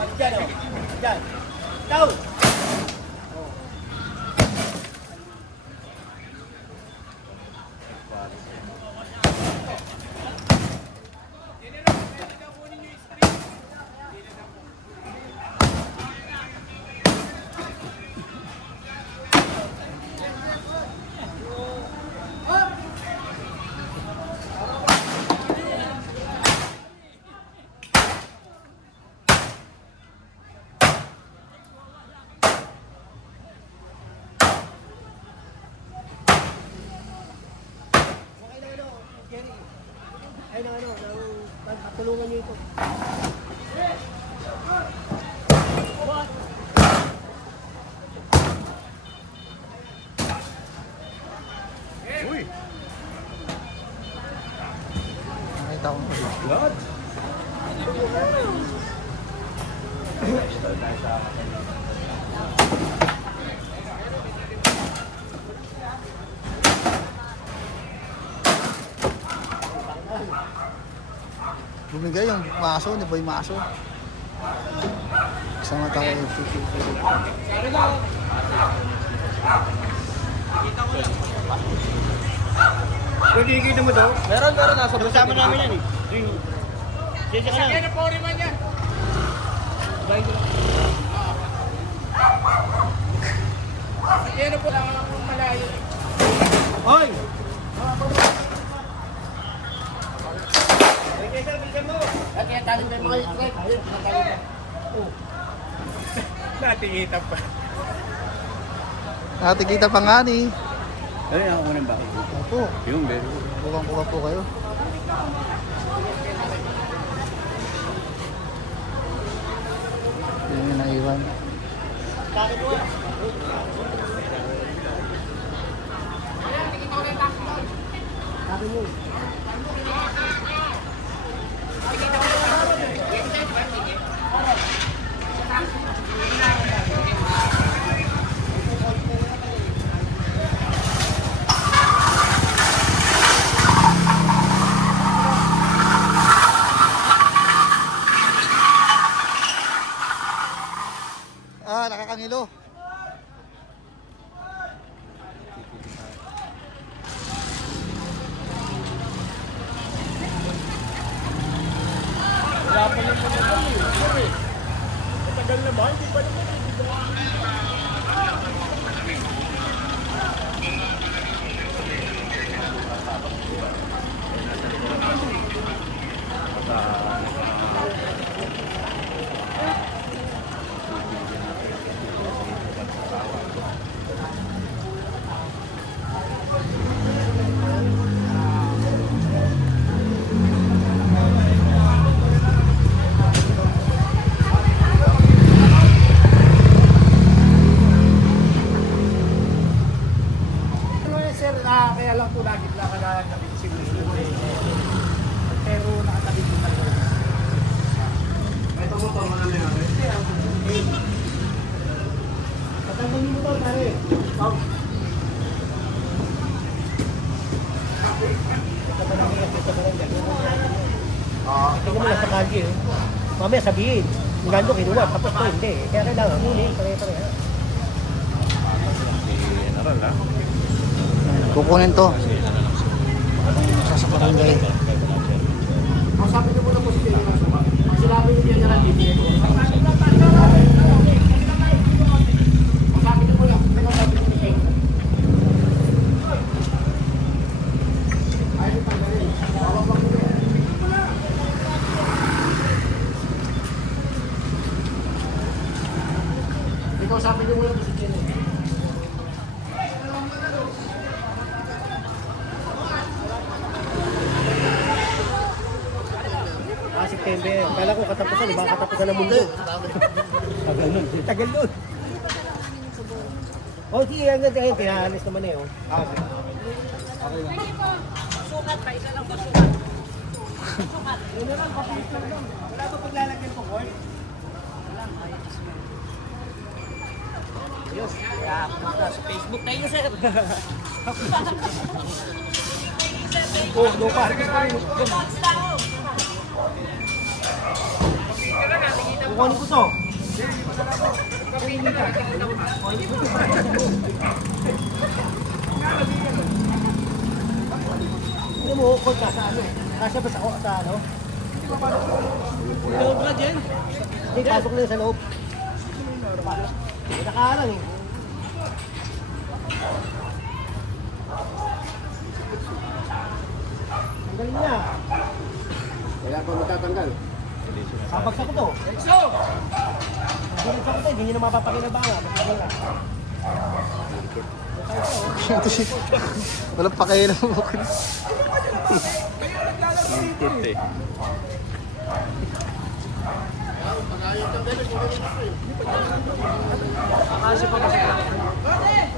Oh, dyan oh. Dyan. Down. Okay na ano, Jerry. Ay na ano, nang pagtulungan niyo ito. Uy! Nakita ko. Lot! Bumigay yung maso, ni Boy Maso. Kasama tayo yung Kung kikita mo to? Meron, meron. Nasa Kasama namin yan eh. Sige ka na. Sige na po rin man yan. Sige na po lang ako malayo. Hoy! Kaya talim tayo mga strike. Natingita pa. Natikita pa nga ni. Ay, ako muna bakit? Opo, Yung very bukang kuha po kayo. Yun yung naiwan. Ah, nakakangilo. Wala pa yung mga eh. Matagal na ba? Hindi pa naman. Ano yun, sir, ah, kaya lang po lagi lang nakakatabi si Gusto. Pero nakatabi po tayo. Ito mo to, mga nangyari. Tatanggalin mo to, pare. Oh. Ah, ito mo lang sa kalye. eh. Mamaya sabihin, Nando kinuha, tapos to hindi. Kaya kailangan kunin, pare-pare. General, ha? Kukunin to. Sa sa barangay. Ang sabi niyo muna po si General. Ang sinabi niyo General Bibigay ko. Ang sabi niyo muna, ano sabi niyo kay Ayaw niyo tanggalin. Bawag lang po yan. Ikaw sabi niyo muna po si General. Ah, September. Kala ko katapusan, iba katapusan ng mundo. Tagal nun. Tagal nun. Oh, sige, hanggang ngayon, pinaalis naman eh. Oh. Ah, okay. Sukat pa, isa lang ba sukat? Yun na lang, lang lang. Wala ba paglalagyan po, Ward? Ayos, kaya punta sa Facebook tayo, sir. Oh, no pa Kukunin ko to. Ano mo, ukod ka sa ano? Kasya ba sa, sa ano? Loob ka dyan? Hindi, pasok na yun sa loob. Nakaharang eh. Ang galing niya. Kaya pa matatanggal. Babagsak ko to. Babagsak ko to, hindi nyo na mapapakinabangan. Ko. Ito si... Walang pakialam mo. Import eh.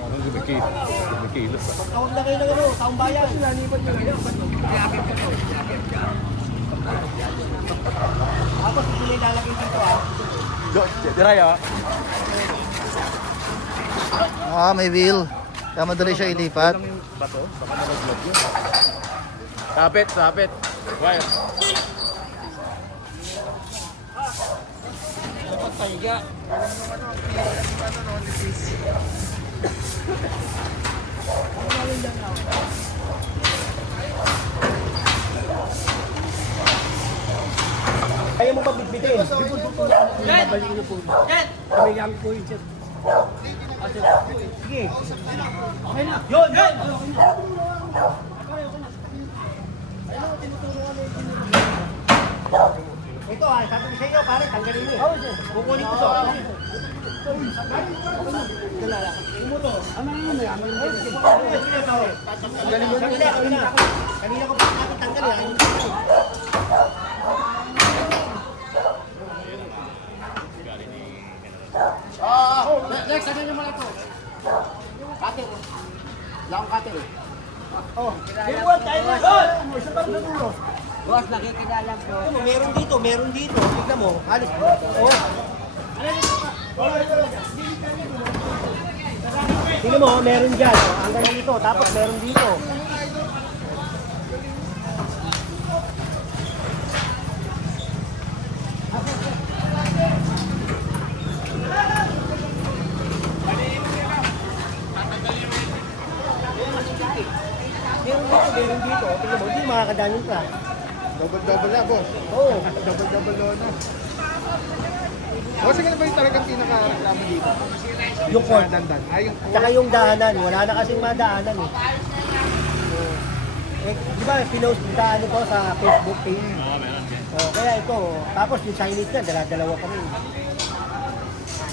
Ano gumikil? Gumikilos ah. Tawag na kayo ng ano, taong bayan. Tapos hindi nila ilalagay dito ah. Diray ah. Ah, may wheel. Kaya madali siya ilipat. yung bato? Baka nalaglag yun. Sapit, sapit. Wire. Dapat pahiga. Kaya mo ba bitbitin? Jen! Jen! Kami lang po yun, sir. Sige. Okay na. Yun, yun! Ito ah, sabi ko sa iyo, pare, tanggalin mo. Oo, sir. Kukunin ko to. Kanina, ko pa natin tanggalin. Next, ano yung mga ito? Cutter. Lang cutter. Oh, Iwan tayo na. Doon! Isa pa sa dulo. Boss, nakikilala ko. Tignan mo, meron dito. Tignan mo, mo. Oh. Tignan mo, meron dyan. Oh, Hanggang dito, tapos meron dito. Meron dito, meron dito. Tignan mo, hindi makakadaan yung truck. Double-double na, boss. Oo. Double-double na. Boss, ano ba yung talagang pinaka-reklamo dito? Yung court. Dandan. Ay, yung Tsaka yung daanan, wala na kasing madaanan eh. Eh, di ba, pinost yung daanan ko sa Facebook page? Oo, meron Oh, kaya ito, tapos yung signage niya, dala-dalawa kami.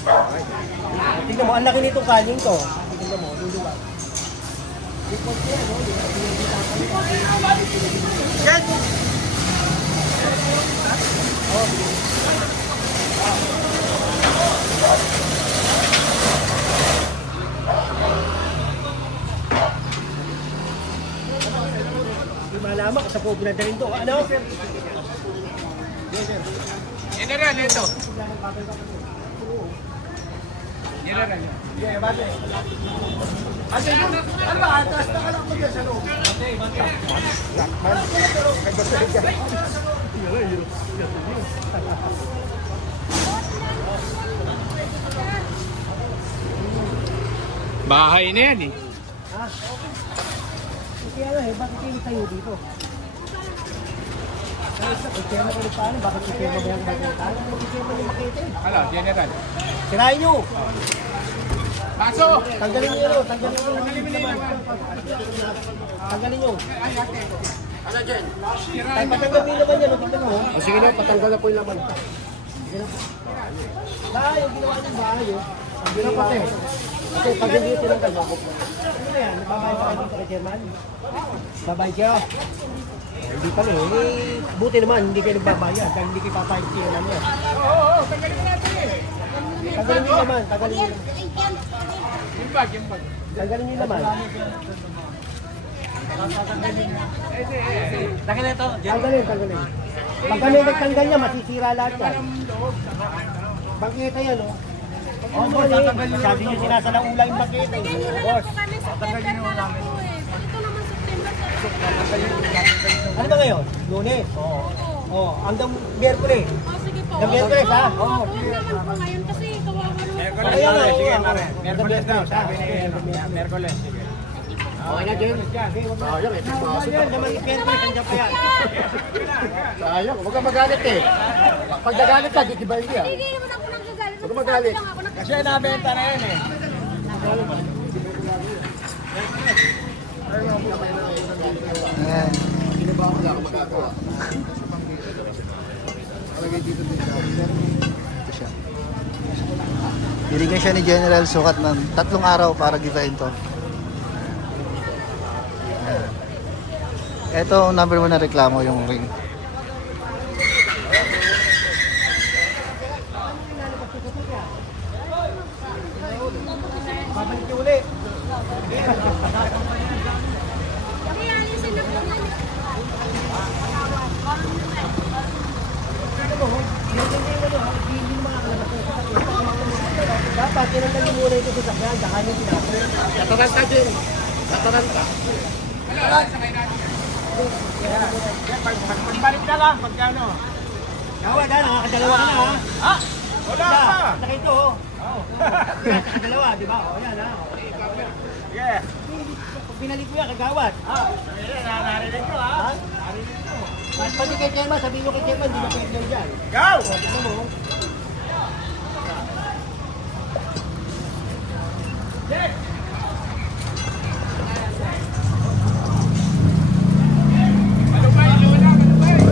Ah, Tingnan mo, ang laki nitong kanin to. Tingnan mo, yung diba? Yan! Hindi malaman kung sa po pinadaling to. Ano? General, ito. General. Yeah, bakit? Ate, ano ba? Atras na ka lang mo dyan sa loob. Bahay na yan eh. Ha? Kaya nga eh, bakit kayo tayo dito? Pagkema ko paano, bakit yung? Paano mo yung makita eh? Ano, General? Sirahin nyo! Pasok! Tanggalin nyo tanggalin nyo yung Tanggalin nyo. Ano, Jen? Ay, patanggal din naman yan, tingnan mo. O sige na, patanggal na po yung laman. Bahay, yung ginawa ng bahay. Ang ginawa ko eh. Kasi pag hindi ito ng kalbakop mo. Ano na yan? Babayad pa kayo dito kay Chairman? Babayad kayo? Hindi kami. Eh, buti naman, hindi kayo nagbabayad. Dahil hindi kayo papayad sa Chairman yan. Oo, oo, tanggalin mo natin eh. Tagalin nyo naman, tagalin nyo. Yung bag, yung bag. Tagalin nyo naman. Na ito. Tanggalin, tanggalin. Pag kami nagtanggal niya, masisira lahat yan. Bangketa yan, oh. Oh, boss, masyado nyo sinasalaula yung bangketa. eh. Boss, Tanggalin mo namin. Ito naman September. ano ba ngayon? Lunes. Oo. Oh, hanggang Miyerkules. O sige po. Ng Miyerkules, ha? Oo, Huwag naman po ngayon kasi kawawa naman. Ayan, oo, Sige, oo. Merkules daw, sabi ni. Sige. Okay na, Jen. Sayang, eh. Pumasok yan. Naman yung Miyerkules, nandiyan pa yan. Sayang, huwag kang magalit eh. Pag nagalit ka, gigibayin niya. Hindi naman ako nagagalit. Huwag kang magalit. Ako Kasi nabenta na yan eh. Ayan. Ito siya. Binigyan siya ni General sukat ng tatlong araw para giveawayn to. Ito ang number one na reklamo yung ring. Dapat, niyo muna ito sa sakyan, saka niyo pinapos. Tataranta, Jen. Tataranta. Pagbalik na lang, pagka ano. Kawa, da, nakakadalawa ka na, ha? Ha? Wala Da, pa. nakita, oh. Nakakadalawa, di ba? O, yan, ha? Pag binalik mo yan, kagawad. Ah, ayan, narinig ko ha. Ha? At pati kay Chairman, sabihin mo kay Chairman, di ba yan dyan? Go! O, tignan mo, oh.